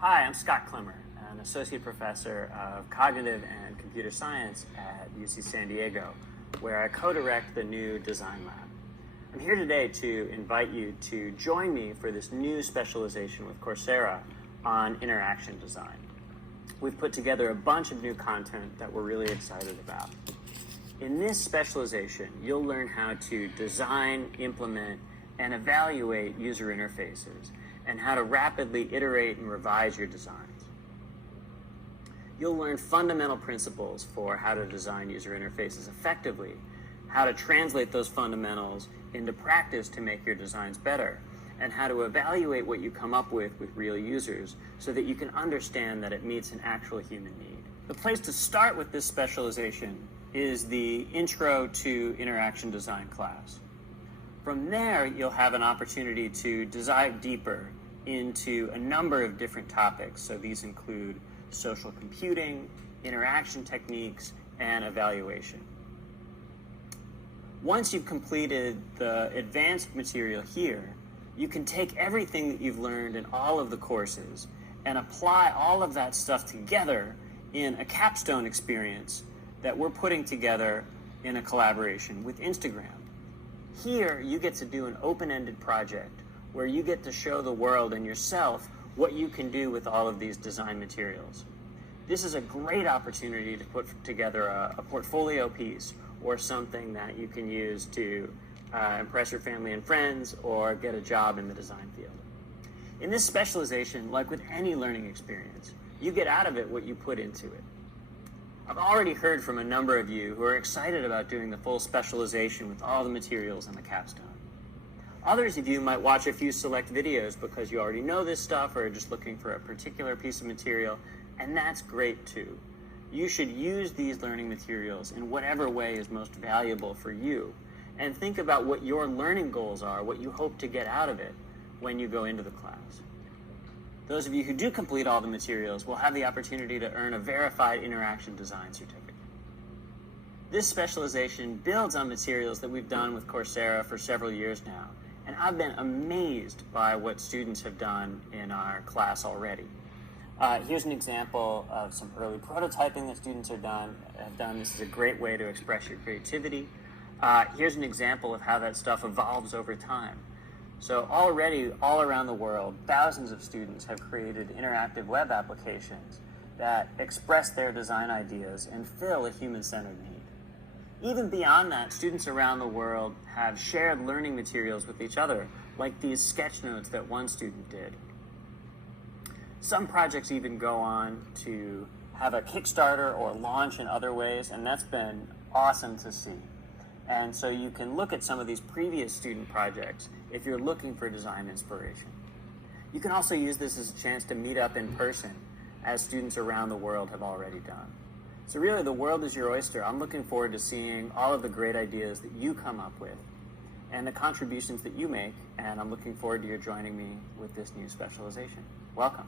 Hi, I'm Scott Klimmer, an associate professor of cognitive and computer science at UC San Diego, where I co-direct the new design lab. I'm here today to invite you to join me for this new specialization with Coursera on interaction design. We've put together a bunch of new content that we're really excited about. In this specialization, you'll learn how to design, implement, and evaluate user interfaces, and how to rapidly iterate and revise your designs. You'll learn fundamental principles for how to design user interfaces effectively, how to translate those fundamentals into practice to make your designs better, and how to evaluate what you come up with real users so that you can understand that it meets an actual human need. The place to start with this specialization is the Intro to Interaction Design class. From there, you'll have an opportunity to dive deeper into a number of different topics. So these include social computing, interaction techniques, and evaluation. Once you've completed the advanced material here, you can take everything that you've learned in all of the courses and apply all of that stuff together in a capstone experience that we're putting together in a collaboration with Instagram. Here, you get to do an open-ended project where you get to show the world and yourself what you can do with all of these design materials. This is a great opportunity to put together a portfolio piece or something that you can use to impress your family and friends or get a job in the design field. In this specialization, like with any learning experience, you get out of it what you put into it. I've already heard from a number of you who are excited about doing the full specialization with all the materials in the capstone. Others of you might watch a few select videos because you already know this stuff or are just looking for a particular piece of material, and that's great too. You should use these learning materials in whatever way is most valuable for you, and think about what your learning goals are, what you hope to get out of it when you go into the class. Those of you who do complete all the materials will have the opportunity to earn a verified interaction design certificate. This specialization builds on materials that we've done with Coursera for several years now, and I've been amazed by what students have done in our class already. Here's an example of some early prototyping that students have done. This is a great way to express your creativity. Here's an example of how that stuff evolves over time. So already, all around the world, thousands of students have created interactive web applications that express their design ideas and fill a human-centered need. Even beyond that, students around the world have shared learning materials with each other, like these sketch notes that one student did. Some projects even go on to have a Kickstarter or launch in other ways, and that's been awesome to see. And so you can look at some of these previous student projects if you're looking for design inspiration. You can also use this as a chance to meet up in person, as students around the world have already done. So really, the world is your oyster. I'm looking forward to seeing all of the great ideas that you come up with and the contributions that you make, and I'm looking forward to your joining me with this new specialization. Welcome.